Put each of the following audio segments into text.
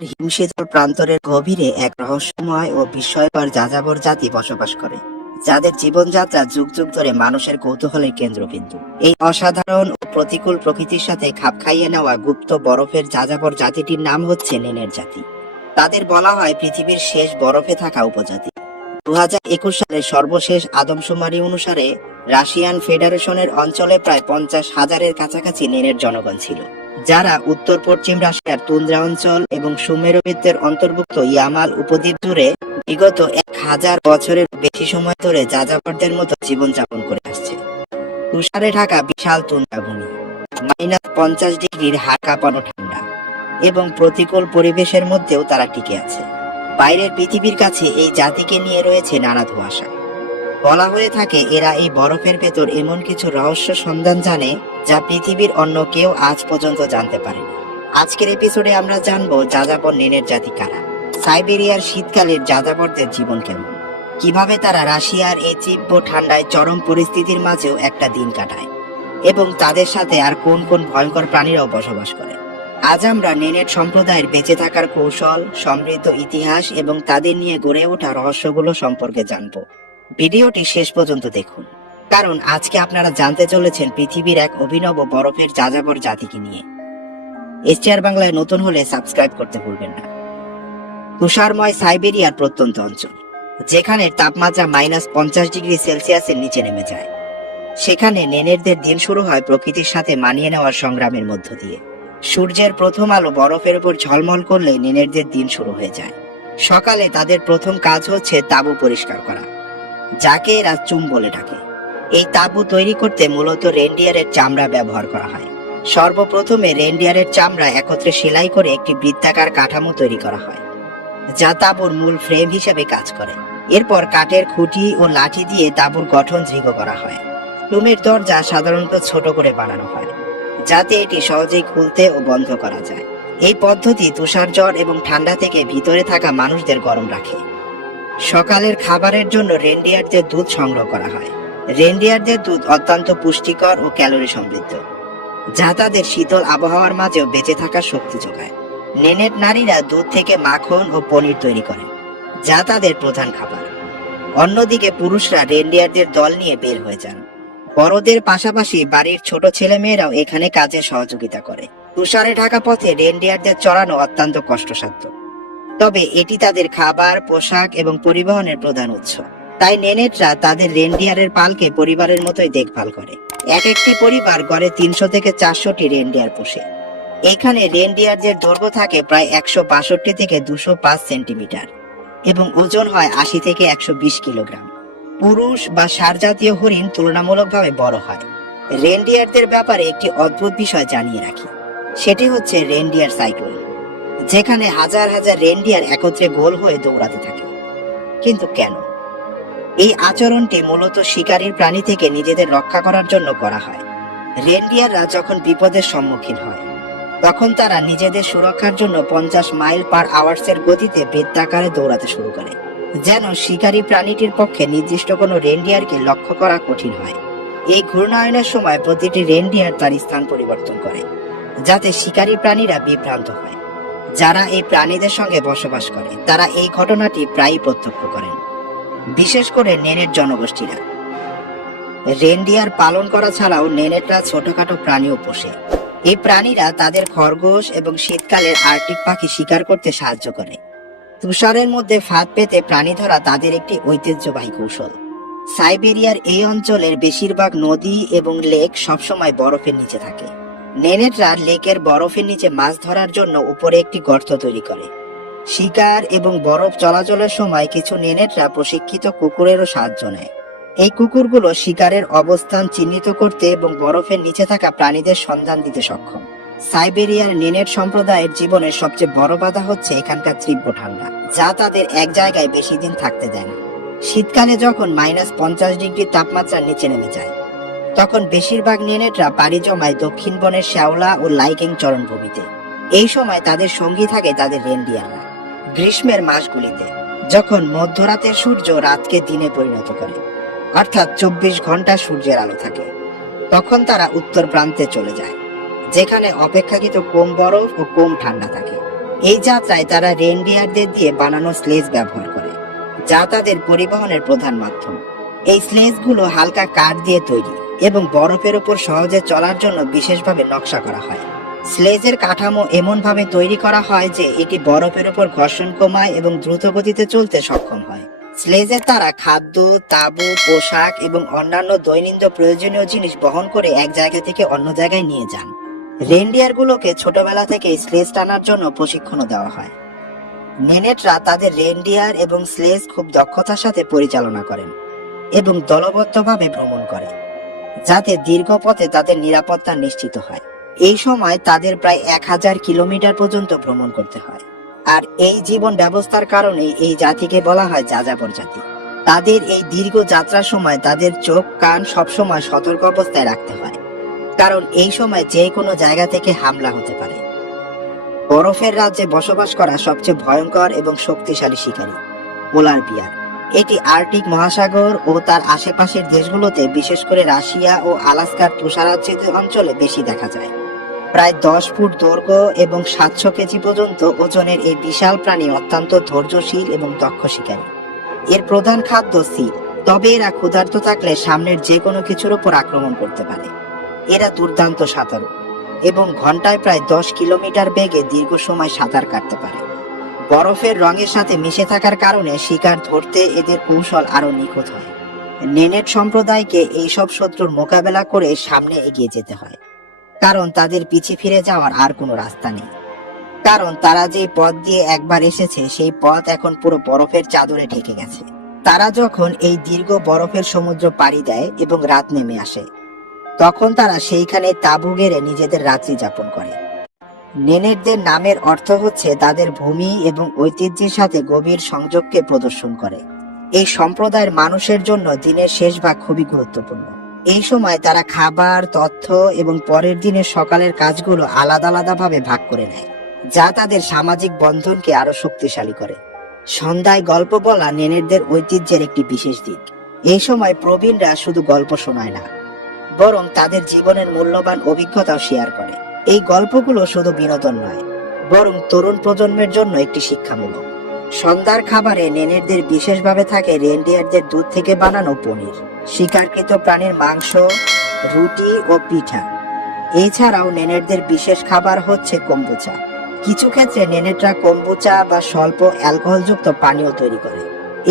হিমশীতল প্রান্তরের গভীরে এক রহস্যময় ও বিস্ময়কর যাযাবর জাতি বসবাস করে, যাদের জীবনযাত্রা যুগ যুগ ধরে মানুষের কৌতূহলের কেন্দ্রবিন্দু এই অসাধারণ ও প্রতিকূল প্রকৃতির সাথে খাপ খাইয়ে নেওয়া গুপ্ত বরফের যাযাবর জাতিটির নাম হচ্ছে নেনের জাতি। তাদের বলা হয় পৃথিবীর শেষ বরফে থাকা উপজাতি। দু একুশ সালের সর্বশেষ আদমশুমারি অনুসারে রাশিয়ান ফেডারেশনের অঞ্চলে প্রায় পঞ্চাশ হাজারের কাছাকাছি নেনের জনগণ ছিল। যারা উত্তর পশ্চিম রাশিয়ার তুন্দ্রা অঞ্চল এবং সুমেরুবৃত্তের অন্তর্ভুক্ত ইয়ামাল উপদ্বীপ জুড়ে বিগত এক হাজার বছরের বেশি সময় ধরে যাযাবরদের মতো জীবনযাপন করে আসছে। তুষারে ঢাকা বিশাল তুন্দ্রাভূমি মাইনাস পঞ্চাশ ডিগ্রির হাড় কাঁপানো ঠান্ডা এবং প্রতিকূল পরিবেশের মধ্যেও তারা টিকে আছে। বাইরের পৃথিবীর কাছে এই জাতিকে নিয়ে রয়েছে নানা ধোঁয়াশা। বলা হয়ে থাকে, এরা এই বরফের ভেতর এমন কিছু রহস্য সন্ধান জানে যা পৃথিবীর অন্য কেউ আজ পর্যন্ত জানতে পারেনি। আজকের এপিসোডে আমরা জানব যাযাবর নেনের জাতি কারা, সাইবেরিয়ার শীতকালের যাযাবরদের জীবন কেমন, কীভাবে তারা রাশিয়ার এই তীব্র ঠান্ডায় চরম পরিস্থিতির মাঝেও একটা দিন কাটায়, এবং তাদের সাথে আর কোন কোন ভয়ঙ্কর প্রাণীরাও বসবাস করে। আজ আমরা নেনেট সম্প্রদায়ের বেঁচে থাকার কৌশল, সমৃদ্ধ ইতিহাস এবং তাদের নিয়ে গড়ে ওঠা রহস্যগুলো সম্পর্কে জানব। ভিডিওটি শেষ পর্যন্ত দেখুন। কারণ আজকে আপনারা জানতে চলেছেন পৃথিবীর এক অভিনব বরফের যাযাবর জাতিকে নিয়ে। এসটিআর বাংলায় নতুন হলে সাবস্ক্রাইব করতে ভুলবেন না। তুষারময় সাইবেরিয়ার প্রত্যন্ত অঞ্চল, যেখানে তাপমাত্রা মাইনাস পঞ্চাশ ডিগ্রি সেলসিয়াসের নিচে নেমে যায়। সেখানে নেনেরদের দিন শুরু হয় প্রকৃতির সাথে মানিয়ে নেওয়ার সংগ্রামের মধ্য দিয়ে। সূর্যের প্রথম আলো বরফের উপর ঝলমল করলে নেনেরদের দিন শুরু হয়ে যায়। সকালে তাদের প্রথম কাজ হচ্ছে তাঁবু পরিষ্কার করা। যাকে এরা চুম বলে ডাকে। এই তাঁবু তৈরি করতে মূলত রেন্ডিয়ারের চামড়া ব্যবহার করা হয়। সর্বপ্রথমে রেন্ডিয়ারের চামড়া একত্রে সেলাই করে একটি বৃত্তাকার কাঠামো তৈরি করা হয়, যা তাঁবুর মূল ফ্রেম হিসেবে কাজ করে। এরপর কাঠের খুঁটি ও লাঠি দিয়ে তাঁবুর গঠন দৃঢ় করা হয়। রুমের দরজা সাধারণত ছোট করে বানানো হয়, যাতে এটি সহজেই খুলতে ও বন্ধ করা যায়। এই পদ্ধতি তুষার জ্বর এবং ঠান্ডা থেকে ভিতরে থাকা মানুষদের গরম রাখে। সকালের খাবারের জন্য রেন্ডিয়ারদের দুধ সংগ্রহ করা হয়। রেন্ডিয়ারদের দুধ অত্যন্ত পুষ্টিকর ও ক্যালোরি সমৃদ্ধ, যা তাদের শীতল আবহাওয়ার মাঝেও বেঁচে থাকার শক্তি যোগায়। নেনেট নারীরা দুধ থেকে মাখন ও পনির তৈরি করে, যা তাদের প্রধান খাবার। অন্যদিকে পুরুষরা রেন্ডিয়ারদের দল নিয়ে বের হয়ে যান। বড়দের পাশাপাশি বাড়ির ছোট ছেলেমেয়েরাও এখানে কাজে সহযোগিতা করে। তুষারে ঢাকা পথে রেন্ডিয়ারদের চড়ানো অত্যন্ত কষ্টসাধ্য। তবে এটি তাদের খাবার, পোশাক এবং পরিবহনের প্রধান উৎস। তাই নেনেটরা তাদের রেন্ডিয়ারের পালকে পরিবারের মতোই দেখভাল করে। এক একটি পরিবার গড়ে তিনশো থেকে চারশোটি রেন্ডিয়ার পোষে। এখানে রেন্ডিয়ারদের দৈর্ঘ্য থাকে প্রায় একশো বাষট্টি থেকে দুশো পাঁচ সেন্টিমিটার এবং ওজন হয় আশি থেকে একশো বিশ কিলোগ্রাম। পুরুষ বা ষাঁড় জাতীয় হরিণ তুলনামূলকভাবে বড় হয়। রেন্ডিয়ারদের ব্যাপারে একটি অদ্ভুত বিষয় জানিয়ে রাখি। সেটি হচ্ছে রেন্ডিয়ার সাইক্লোন। যেখানে হাজার হাজার রেন্ডিয়ার একত্রে গোল হয়ে দৌড়াতে থাকে। কিন্তু কেন? এই আচরণটি মূলত শিকারীর প্রাণী থেকে নিজেদের রক্ষা করার জন্য করা হয়। রেন্ডিয়াররা যখন বিপদের সম্মুখীন হয়, তখন তারা নিজেদের সুরক্ষার জন্য পঞ্চাশ মাইল পার আওয়ার্সের গতিতে বৃত্তাকারে দৌড়াতে শুরু করে, যেন শিকারী প্রাণীটির পক্ষে নির্দিষ্ট কোনো রেন্ডিয়ারকে লক্ষ্য করা কঠিন হয়। এই ঘূর্ণায়নের সময় প্রতিটি রেন্ডিয়ার তার স্থান পরিবর্তন করে, যাতে শিকারী প্রাণীরা বিভ্রান্ত হয়। যারা এই প্রাণীদের সঙ্গে বসবাস করে, তারা এই ঘটনাটি প্রায়ই প্রত্যক্ষ করেন। বিশেষ করে নেনের জনগোষ্ঠীরা। রেন্ডিয়ার পালন করা ছাড়াও নেনেটরা ছোটখাটো প্রাণীও পোষে। এই প্রাণীরা তাদের খরগোশ এবং শীতকালের আর্টিক পাখি শিকার করতে সাহায্য করে। তুষারের মধ্যে ফাঁদ পেতে প্রাণী ধরা তাদের একটি ঐতিহ্যবাহী কৌশল। সাইবেরিয়ার এই অঞ্চলের বেশিরভাগ নদী এবং লেক সবসময় বরফের নিচে থাকে। নেনেটরা লেকের বরফের নিচে মাছ ধরার জন্য উপরে একটি গর্ত তৈরি করে। শিকার এবং বরফ চলাচলের সময় কিছু নেনেটরা প্রশিক্ষিত কুকুরেরও সাহায্য নেয়। এই কুকুরগুলো শিকারের অবস্থান চিহ্নিত করতে এবং বরফের নিচে থাকা প্রাণীদের সন্ধান দিতে সক্ষম। সাইবেরিয়ার নেনেট সম্প্রদায়ের জীবনের সবচেয়ে বড় বাধা হচ্ছে এখানকার তীব্র ঠান্ডা, যা তাদের এক জায়গায় বেশি দিন থাকতে দেয় না। শীতকালে যখন মাইনাস পঞ্চাশ ডিগ্রি তাপমাত্রার নিচে নেমে যায় তখন বেশিরভাগ নেনেটরা পাড়ি জমায় দক্ষিণ বনের শ্যাওলা ও লাইকিং চরণভূমিতে। এই সময় তাদের সঙ্গী থাকে তাদের রেন্ডিয়াররা। গ্রীষ্মের মাসগুলিতে, যখন মধ্যরাতের সূর্য রাতকে দিনে পরিণত করে, অর্থাৎ চব্বিশ ঘণ্টা সূর্যের আলো থাকে, তখন তারা উত্তর প্রান্তে চলে যায়, যেখানে অপেক্ষাকৃত কম বরফ ও কম ঠান্ডা থাকে। এই যাত্রায় তারা রেনডিয়ারদের দিয়ে বানানো স্লেজ ব্যবহার করে, যা তাদের পরিবহনের প্রধান মাধ্যম। এই স্লেজগুলো হালকা কাঠ দিয়ে তৈরি। এবং বরফের উপর সহজে চলার জন্য বিশেষভাবে নকশা করা হয়। স্লেজের কাঠামো এমনভাবে তৈরি করা হয় যে এটি বরফের উপর ঘর্ষণ কমায় এবং দ্রুত গতিতে চলতে সক্ষম হয়। স্লেজের তারা খাদ্য, তাঁবু, পোশাক এবং অন্যান্য দৈনন্দিন প্রয়োজনীয় জিনিস বহন করে এক জায়গা থেকে অন্য জায়গায় নিয়ে যান। রেনডিয়ার গুলোকে ছোটবেলা থেকে স্লেজ টানার জন্য প্রশিক্ষণও দেওয়া হয়। নেনেটরা তাদের রেনডিয়ার এবং স্লেজ খুব দক্ষতার সাথে পরিচালনা করেন এবং দলবদ্ধভাবে ভ্রমণ করে। যাতে দীর্ঘ পথে তাদের নিরাপত্তা নিশ্চিত হয়। এই সময় তাদের প্রায় এক হাজার কিলোমিটার পর্যন্ত ভ্রমণ করতে হয়। আর এই জীবন ব্যবস্থার কারণে এই জাতিকে বলা হয় যাযাবর জাতি। তাদের এই দীর্ঘ যাত্রার সময় তাদের চোখ, কান সবসময় সতর্ক অবস্থায় রাখতে হয়। কারণ এই সময় যে কোনো জায়গা থেকে হামলা হতে পারে। বরফের রাজ্যে বসবাস করা সবচেয়ে ভয়ঙ্কর এবং শক্তিশালী শিকারী, পোলার বিয়ার এটি আর্কটিক মহাসাগর ও তার আশেপাশের দেশগুলোতে, বিশেষ করে রাশিয়া ও আলাস্কার তুষারাচ্ছিত অঞ্চলে বেশি দেখা যায়। প্রায় দশ ফুট দৈর্ঘ্য এবং সাতশো কেজি পর্যন্ত ওজনের এই বিশাল প্রাণী অত্যন্ত ধৈর্যশীল এবং দক্ষ শিকারী। এর প্রধান খাদ্য সিল। তবে এরা ক্ষুধার্ত থাকলে সামনের যে কোনো কিছুর ওপর আক্রমণ করতে পারে। এরা দুর্দান্ত সাঁতারু এবং ঘন্টায় প্রায় দশ কিলোমিটার বেগে দীর্ঘ সময় সাঁতার কাটতে পারে। বরফের রঙের সাথে মিশে থাকার কারণে শিকার ধরতে এদের কৌশল আরও নিখুঁত হয়। নেনেট সম্প্রদায়কে এইসব শত্রুর মোকাবেলা করে সামনে এগিয়ে যেতে হয়। কারণ তাদের পিছে ফিরে যাওয়ার আর কোনো রাস্তা নেই। কারণ তারা যে পথ দিয়ে একবার এসেছে, সেই পথ এখন পুরো বরফের চাদরে ঢেকে গেছে। তারা যখন এই দীর্ঘ বরফের সমুদ্র পাড়ি দেয় এবং রাত নেমে আসে, তখন তারা সেইখানে তাঁবু গেড়ে নিজেদের রাত্রি যাপন করে। নেনেটদের নামের অর্থ হচ্ছে তাদের ভূমি এবং ঐতিহ্যের সাথে গভীর সংযোগকে প্রদর্শন করে। এই সম্প্রদায়ের মানুষের জন্য দিনের শেষ ভাগ খুবই গুরুত্বপূর্ণ। এই সময় তারা খাবার, তথ্য এবং পরের দিনের সকালের কাজগুলো আলাদা আলাদাভাবে ভাগ করে নেয়, যা তাদের সামাজিক বন্ধনকে আরও শক্তিশালী করে। সন্ধ্যায় গল্প বলা নেনেরদের ঐতিহ্যের একটি বিশেষ দিক। এই সময় প্রবীণরা শুধু গল্প শোনায় না, বরং তাদের জীবনের মূল্যবান অভিজ্ঞতাও শেয়ার করে। এই গল্পগুলো শুধু বিনোদন নয়, বরং তরুণ প্রজন্মের জন্য একটি শিক্ষামূলক। সন্ধ্যার খাবারে নেনেরদের বিশেষভাবে থাকে রেন্ডিয়ারদের দুধ থেকে বানানো পনির, শিকারকৃত প্রাণীর মাংস, রুটি ও পিঠা। এছাড়াও নেনেরদের বিশেষ খাবার হচ্ছে কম্বুচা কিছু ক্ষেত্রে নেনেটরা কম্বুচা বা স্বল্প অ্যালকোহলযুক্ত পানীয় তৈরি করে।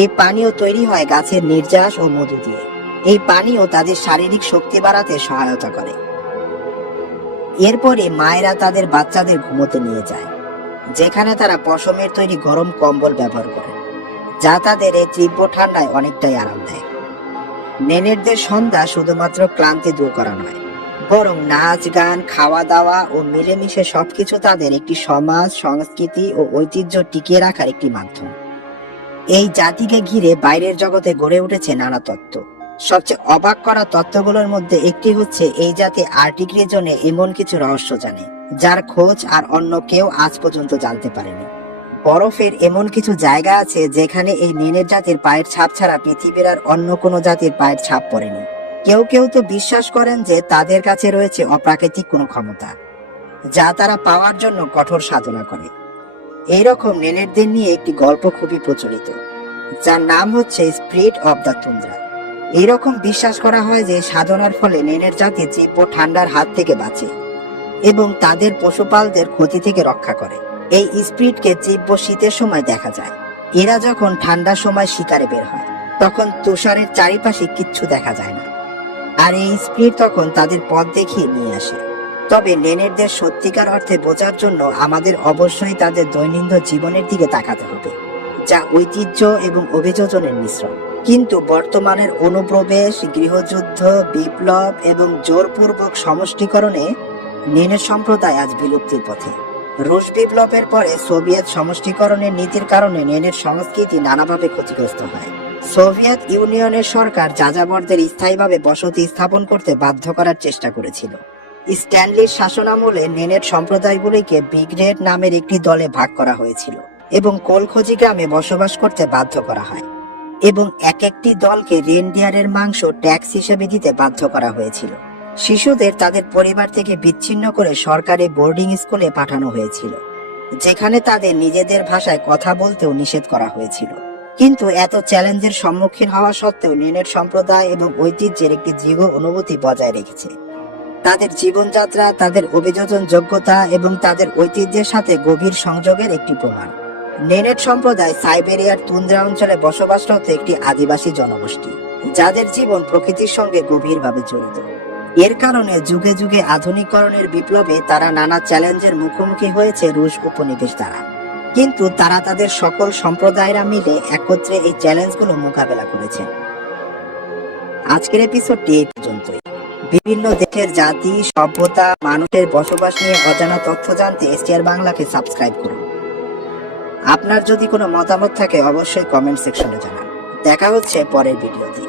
এই পানীয় তৈরি হয় গাছের নির্যাস ও মধু দিয়ে। এই পানীয় তাদের শারীরিক শক্তি বাড়াতে সহায়তা করে। এরপরে মায়েরা তাদের বাচ্চাদের ঘুমোতে নিয়ে যায়, যেখানে তারা পশমের তৈরি গরম কম্বল ব্যবহার করে, যা তাদের এই তীব্র ঠান্ডায় অনেকটাই আরাম দেয়। নেনেরদের সন্ধ্যা শুধুমাত্র ক্লান্তি দূর করা নয়, বরং নাচ, গান খাওয়া দাওয়া ও মিলেমিশে সবকিছু তাদের একটি সমাজ, সংস্কৃতি ও ঐতিহ্য টিকিয়ে রাখার একটি মাধ্যম। এই জাতিকে ঘিরে বাইরের জগতে গড়ে উঠেছে নানা তত্ত্ব। সবচেয়ে অবাক করা তত্ত্বগুলোর মধ্যে একটি হচ্ছে এই জাতি আর্টিক রিজনে এমন কিছু রহস্য জানে, যার খোঁজ আর অন্য কেউ আজ পর্যন্ত জানতে পারেনি। বরফের এমন কিছু জায়গা আছে যেখানে এই নেনের জাতির পায়ের ছাপ ছাড়া পৃথিবীর আর অন্য কোনো জাতির পায়ের ছাপ পড়েনি। কেউ কেউ তো বিশ্বাস করেন যে তাদের কাছে রয়েছে অপ্রাকৃতিক কোনো ক্ষমতা, যা তারা পাওয়ার জন্য কঠোর সাধনা করে। এইরকম নেনেরদের নিয়ে একটি গল্প খুবই প্রচলিত, যার নাম হচ্ছে স্প্রিট অব দ্য তুন্দ্রা এইরকম বিশ্বাস করা হয় যে সাধনার ফলে নেনের জাতি তীব্র ঠান্ডার হাত থেকে বাঁচে এবং তাদের পশুপালদের ক্ষতি থেকে রক্ষা করে। এই স্প্রিটকে তীব্র শীতের সময় দেখা যায়। এরা যখন ঠান্ডার সময় শিকারে বের হয়, তখন তুষারের চারিপাশে কিচ্ছু দেখা যায় না। আর এই স্প্রিট তখন তাদের পথ দেখিয়ে নিয়ে আসে। তবে নেনেরদের সত্যিকার অর্থে বোঝার জন্য আমাদের অবশ্যই তাদের দৈনন্দিন জীবনের দিকে তাকাতে হবে, যা ঐতিহ্য এবং অভিযোজনের মিশ্রণ। কিন্তু বর্তমানের অনুপ্রবেশ, গৃহযুদ্ধ, বিপ্লব এবং জোরপূর্বক সমষ্টিকরণে নেনের সম্প্রদায় আজ বিলুপ্তির পথে। রুশ বিপ্লবের পরে সোভিয়েত সমষ্টিকরণের নীতির কারণে নেনের সংস্কৃতি নানাভাবে ক্ষতিগ্রস্ত হয়। সোভিয়েত ইউনিয়নের সরকার যাযাবরদের স্থায়ীভাবে বসতি স্থাপন করতে বাধ্য করার চেষ্টা করেছিল। স্ট্যানলির শাসনামলে নেনের সম্প্রদায়গুলিকে ব্রিগেড নামের একটি দলে ভাগ করা হয়েছিল এবং কোলখোজি গ্রামে বসবাস করতে বাধ্য করা হয়। এবং এক একটি দলকে রেনডিয়ারের মাংস ট্যাক্স হিসেবে দিতে বাধ্য করা হয়েছিল। শিশুদের তাদের পরিবার থেকে বিচ্ছিন্ন করে সরকারি বোর্ডিং স্কুলে পাঠানো হয়েছিল, যেখানে তাদের নিজেদের ভাষায় কথা বলতেও নিষেধ করা হয়েছিল। কিন্তু এত চ্যালেঞ্জের সম্মুখীন হওয়া সত্ত্বেও নেনেট সম্প্রদায় এবং ঐতিহ্যের একটি দৃঢ় অনুভূতি বজায় রেখেছে। তাদের জীবনযাত্রা, তাদের অভিযোজন যোগ্যতা এবং তাদের ঐতিহ্যের সাথে গভীর সংযোগের একটি প্রমাণ। নেনেট সম্প্রদায় সাইবেরিয়ার তুন্দ্রা অঞ্চলে বসবাসরত একটি আদিবাসী জনগোষ্ঠী, যাদের জীবন প্রকৃতির সঙ্গে গভীরভাবে জড়িত। এর কারণে যুগে যুগে আধুনিকরণের বিপ্লবে তারা নানা চ্যালেঞ্জের মুখোমুখি হয়েছে রুশ উপনিবেশ দ্বারা কিন্তু তারা তাদের সকল সম্প্রদায়রা মিলে একত্রে এই চ্যালেঞ্জগুলো মোকাবেলা করেছেন আজকের এপিসোডটি এই পর্যন্তই। বিভিন্ন দেশের জাতি, সভ্যতা, মানুষের বসবাস নিয়ে অজানা তথ্য জানতে এসটিআর বাংলাকে সাবস্ক্রাইব করুন। আপনার যদি কোনো মতামত থাকে অবশ্যই কমেন্ট সেকশনে জানান। দেখা হচ্ছে পরের ভিডিওতে